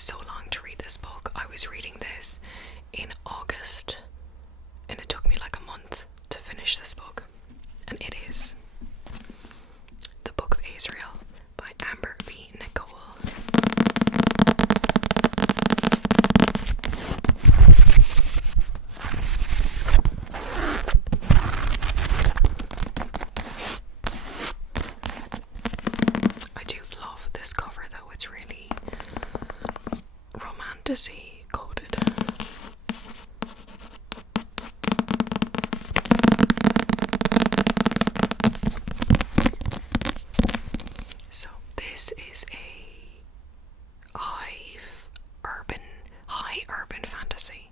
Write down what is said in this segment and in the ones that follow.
so long to read this book. I was reading this in August, and it took me like a month to finish this book. And it is The Book of Azrael by Amber V. Nicole. I do love this cover though, it's really romantasy coded. So this is a high urban fantasy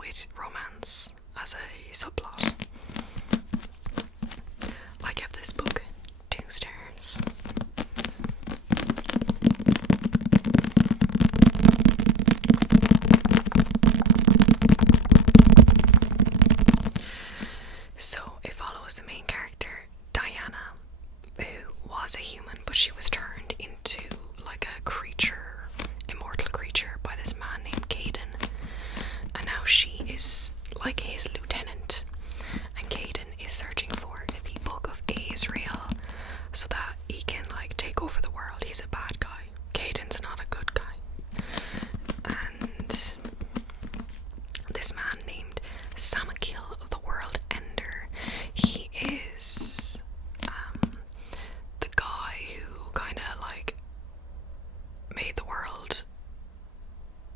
with romance as a subplot. I give this book 2 stars. So it follows the main character, Diana, who was a human, but she was turned into like a creature, immortal creature, by this man named Caden. And now she is like his lieutenant. And Caden is searching for the Book of Azrael so that he can like take over the world. He's a bad guy. Caden's not a good guy. And this man named Samakil, the World Ender, he is the guy who kind of like made the world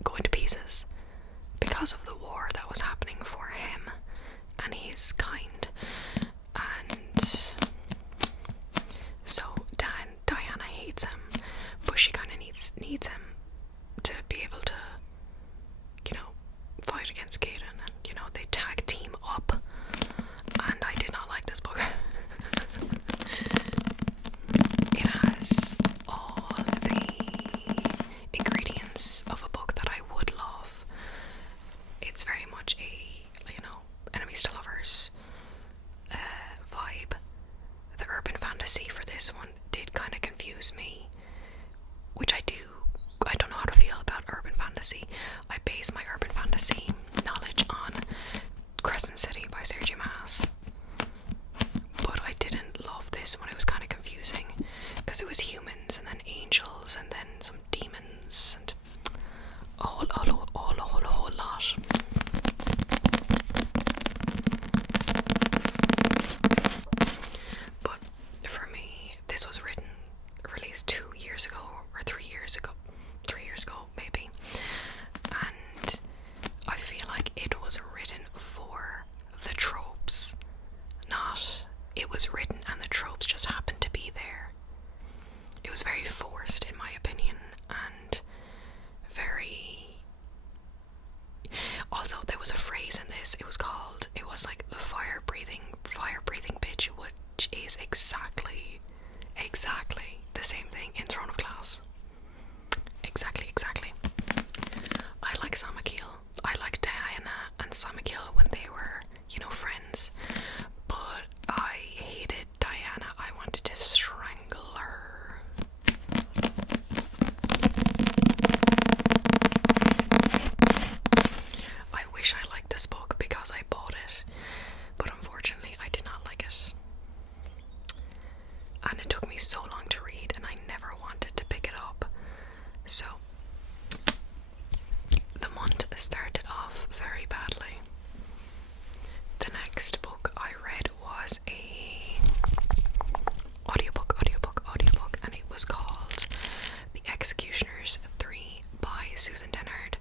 go into pieces because of the war that was happening for him and his kind. And so Diana hates him, but she kind of needs him to be able to, fight against Caden, and they tag team up. And I did not like this book. It has all the ingredients of a book that I would love. It's very much a enemies to lovers vibe. The urban fantasy for this one did kind of confuse me, which I don't know how to feel about urban fantasy. I base my urban fantasy knowledge on Crescent City by Sarah J. Maas, but I didn't love this one. It was kind of confusing because it was humans and then angels and then some demons and a whole lot. But for me, this was released 2 years ago or 3 years ago. 3 years ago, maybe. And I feel like it was written for the tropes, not it was written and the tropes just happened to be there. It was very forced, in my opinion, and very... Also, there was a phrase in this, it was like the fire breathing bitch, which is exactly the same thing in Throne of Glass. Exactly. I like Samakil. I like Diana and Samakil when they were, friends. But I hated Diana. I wanted to strangle her. I wish I liked this book because I bought it, but unfortunately I did not like it. And it took me so long to read, and I never wanted to pick it up. So the month started off very badly. The next book I read was a audiobook, and it was called The Executioners 3 by Susan Dennard,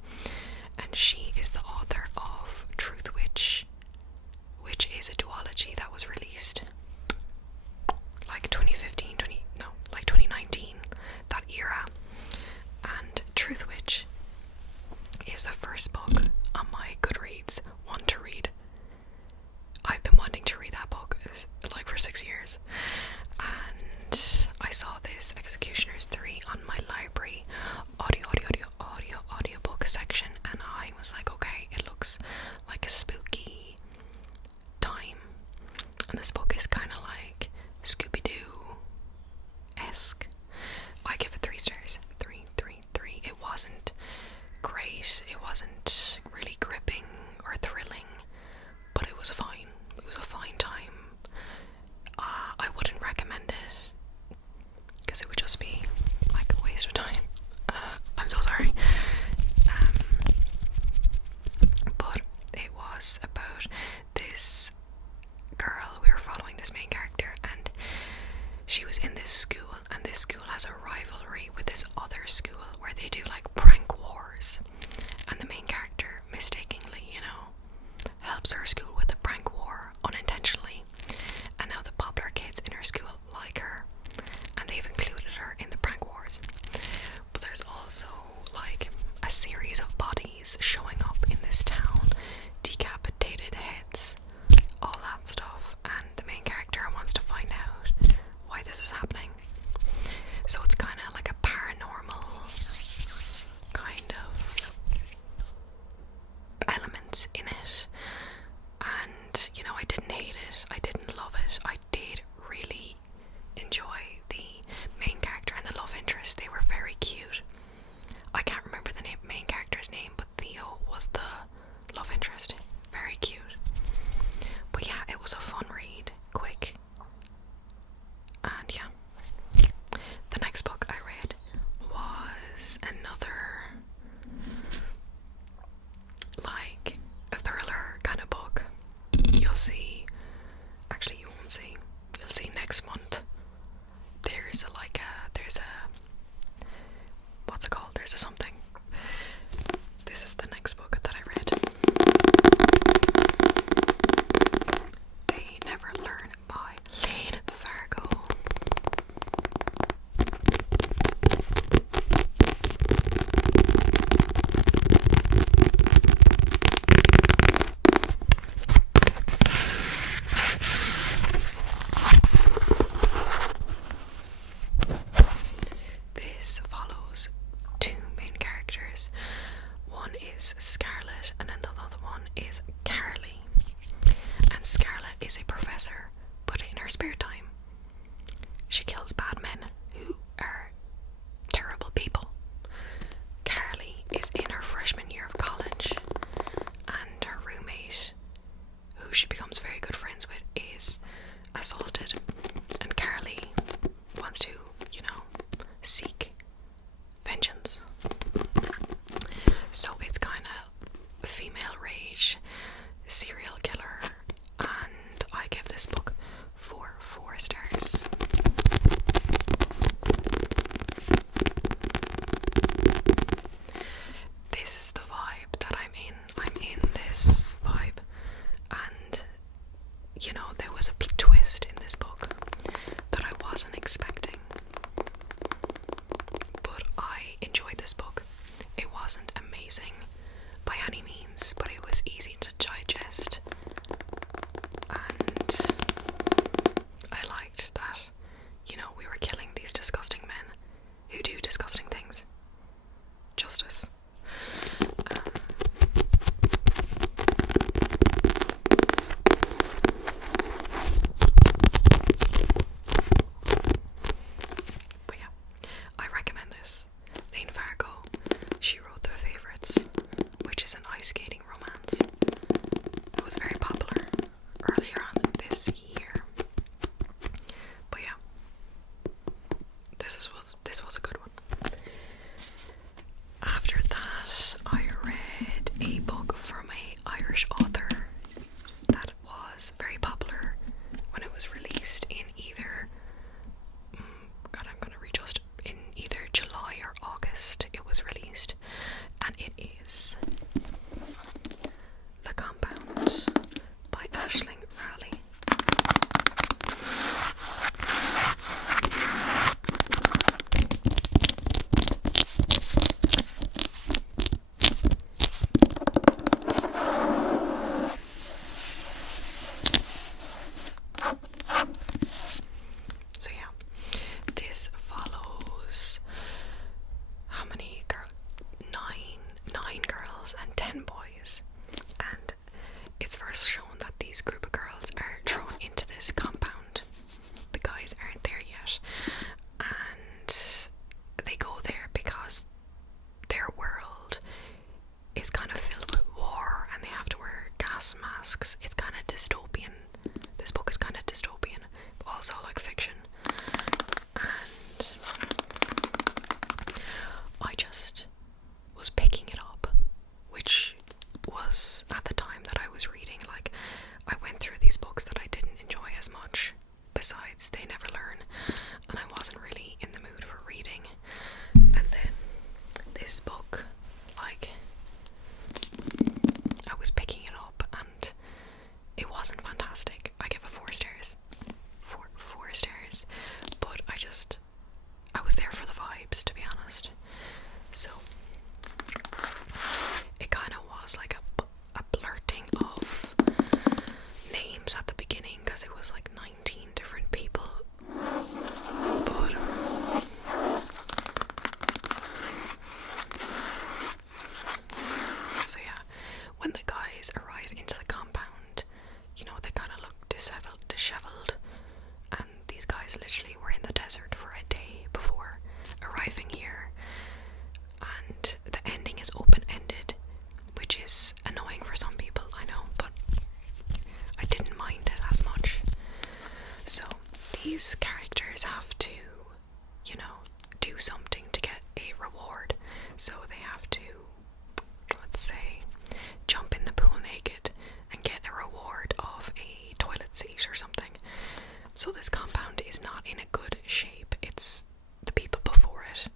and she is the author of Truth Witch, which is a duology that was released like 2019, that era. And Truth Witch is the first book of time. I'm so sorry. But it was about this girl. We were following this main character, and she was in this school, and this school has a rivalry with this other school where they do like prank wars. And the main character mistakenly, helps her school with a prank war unintentionally. And now the popular kids in her school like her, and they've included her in the prank wars. But there's also like a series of bodies showing up in this town, decapitated heads, all that stuff, and the main character wants to find out why this is happening. So it's kind of like a paranormal kind of elements in it. And I didn't hate it, I didn't love it, I did really enjoy the main character and the love interest. They were very cute. I can't remember the main character's name, but Theo was the love interest. Very cute. But yeah, it was a fun read, quick. And yeah, the next book I read was another like a thriller kind of book. You'll see, actually you won't see, you'll see next month. There's a what's it called? There's a something. This is the next book that I read. They Never Learn by Lane Fargo. This follows two main characters. One is Scarlett and then the other one is Carly. And Scarlett is a professor, but in her spare time she kills bad men who are terrible people. Carly is in her freshman year of college, and her roommate, who she becomes very good friends with, is assaulted, and Carly wants to, seek vengeance. So it's kind of female rage, serial killer, and I give this book 4 stars. This is the vibe that I'm in. I'm in this vibe, and there was a twist in this book that I wasn't expecting. But I enjoyed this book. It wasn't amazing by any means, but it was easy to digest, and I liked that, we were killing these disgusting men who do disgusting things. Justice. But yeah, I recommend this. Lane Fargo, she wrote The Favourites, which is an ice skating romance. I just was picking it up, which was at the time that I was reading, like, I went through these books that I didn't enjoy as much, besides They Never Learn, and I wasn't really in the mood for reading. And then this book, like, I was picking it up and it wasn't fantastic. I give it 4 stars. Four stars. But I was there for the vibes, to be honest. So it kind of was like a blurting of names at the beginning, because it was like 19 different people. But so yeah, when the guys arrive into the compound, you know, they kind of look disheveled, and these guys literally were in the desert for a day before arriving here, and the ending is open-ended, which is annoying for some people, I know, but I didn't mind it as much. So these characters have to, you know, do something to get a reward. So they have to, let's say, jump in the pool naked and get a reward of a toilet seat or something. So this compound is not in a good shape. It's the people before it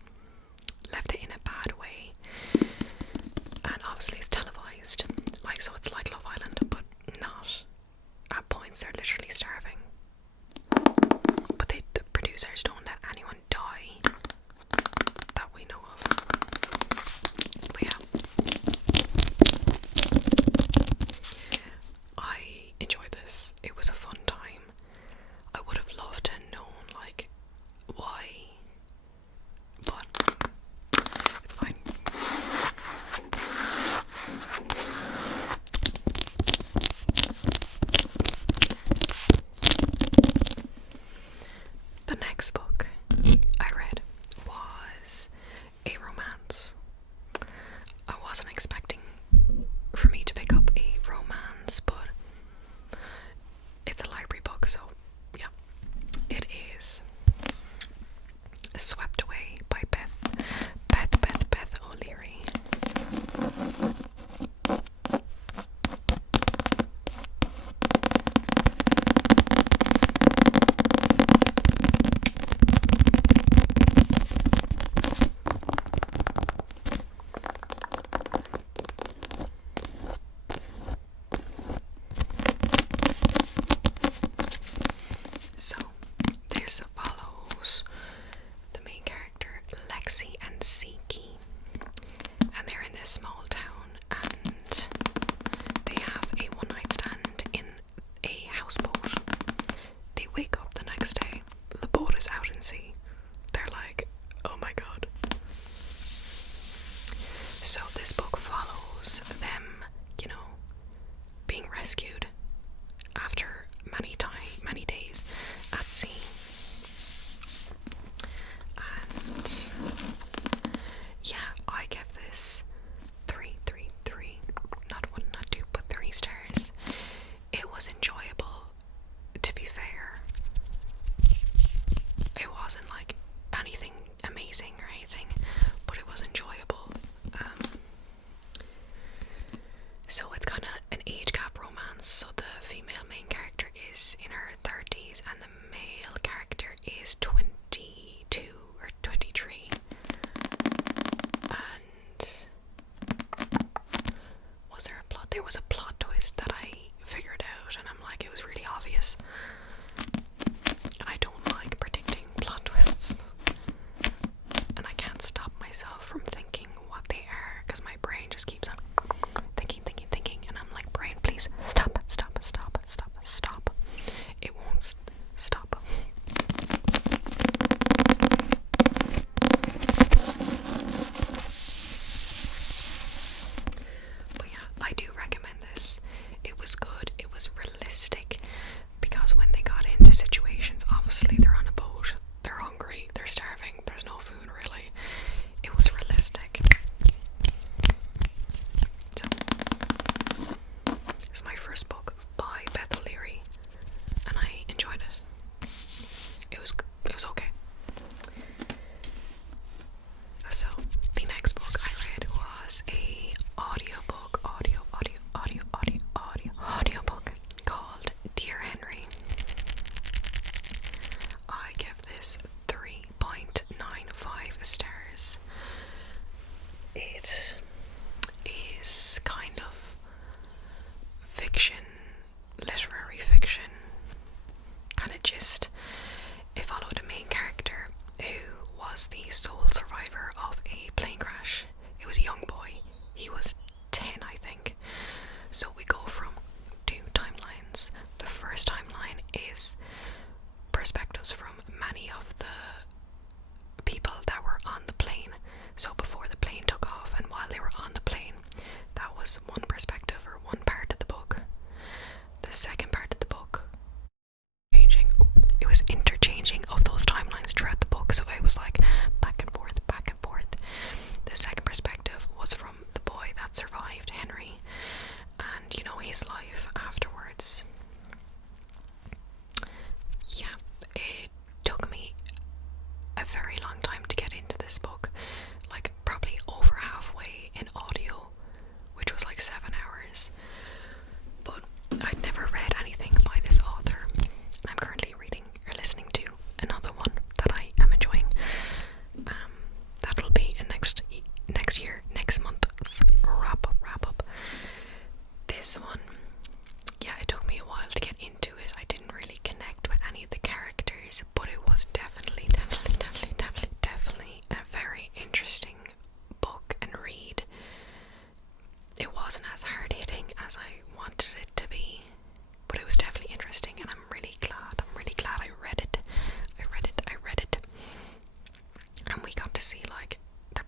left it in a bad way, and obviously it's televised, like, so it's like Love Island, but not. At points they're literally starving, but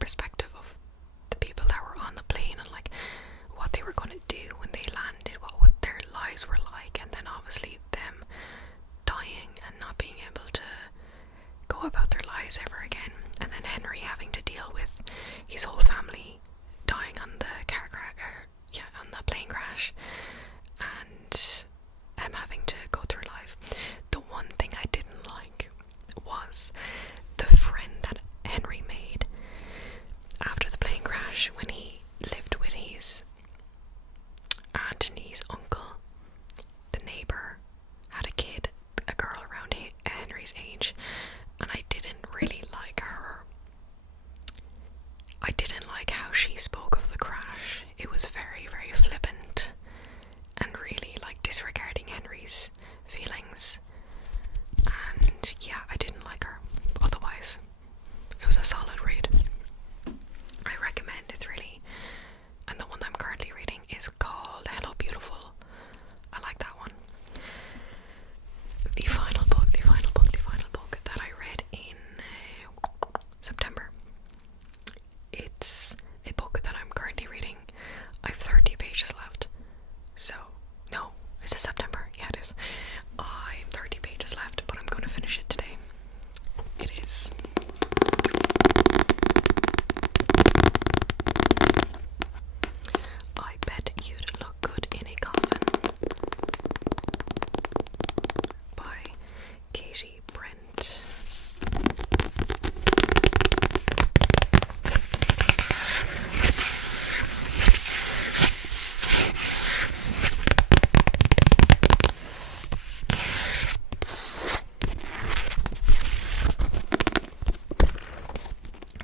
perspective of the people that were on the plane and like what they were going to do when they landed, what their lives were like, and then obviously them dying and not being able to go about their lives ever again, and then Henry having to deal with his whole family dying on the on the plane crash, and him having to go through life. The one thing I didn't like was the friend that Henry made after the plane crash when he lived with his aunt and his uncle. The neighbour had a kid, a girl around Henry's age, and I didn't really like her. I didn't like how she spoke of the crash. It was very, very flippant and really like disregarding Henry's feelings. And yeah, I didn't like her. Otherwise, it was a solid read. I recommend. It's really, and the one I'm currently reading is called Hello Beautiful. I like that one. The final book that I read in September. It's a book that I'm currently reading. I have 30 pages left. So, no, is it September? Yeah, it is. I have 30 pages left, but I'm going to finish it today. It is I Bet You'd Look Good in a Coffin by Katie Brent.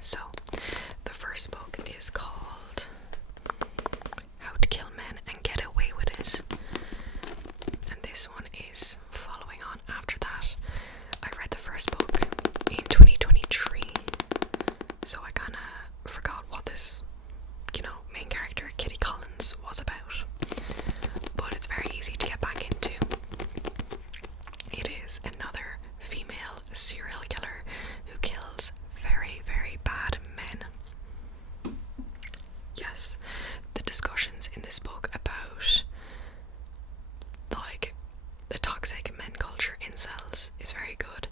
So, the first book is called How to Kill Men and Get Away with It. And this one is following on after that. I read the first book in 2023, so I kind of forgot what this, main character, Kitty Collins, was about. But it's very easy to get back into. It is another female serial killer who kills very, very bad men. Yes, the discussions in this book about like the toxic men culture incels is very good.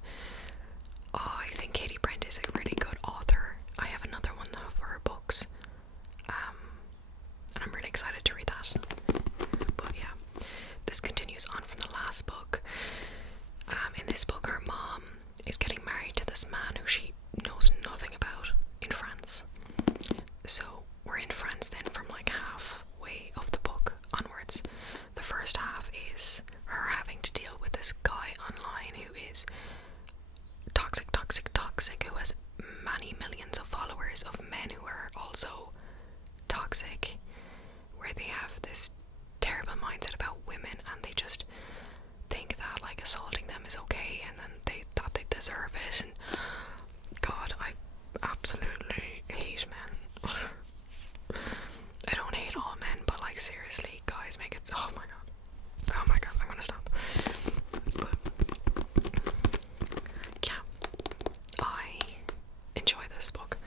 I think Katie Brent is a really good author. I have another one of her books, and I'm really excited to read that. But yeah, this continues on from the last book. In this book, her mom is getting married to this man who she knows nothing about in France. So we're in France then from like halfway of the book onwards. The first half is her having to deal with this guy online who is toxic, who has many millions of followers of men who are also toxic, where they have this terrible mindset about women and they just think that like assaulting them is okay, and then they thought they deserve it. And God, I absolutely hate men. I don't hate all men, but like seriously, guys make it. Oh my god, I'm gonna stop. But yeah, I enjoy this book.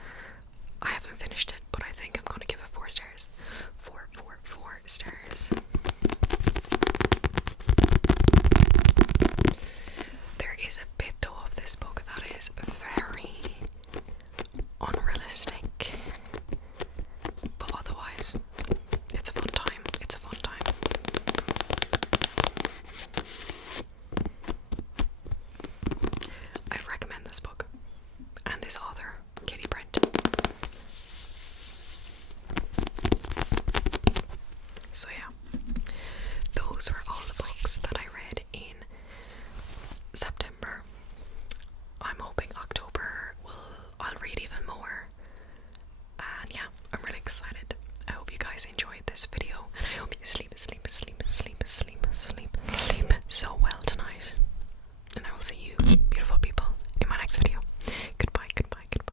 I haven't finished it, but I think I'm gonna give it 4 stars. 4 stars. There is a bit though of this book that is very unrealistic, but otherwise it's a fun time. I recommend this book and this author, Katie Brent. So yeah, those are all the books that I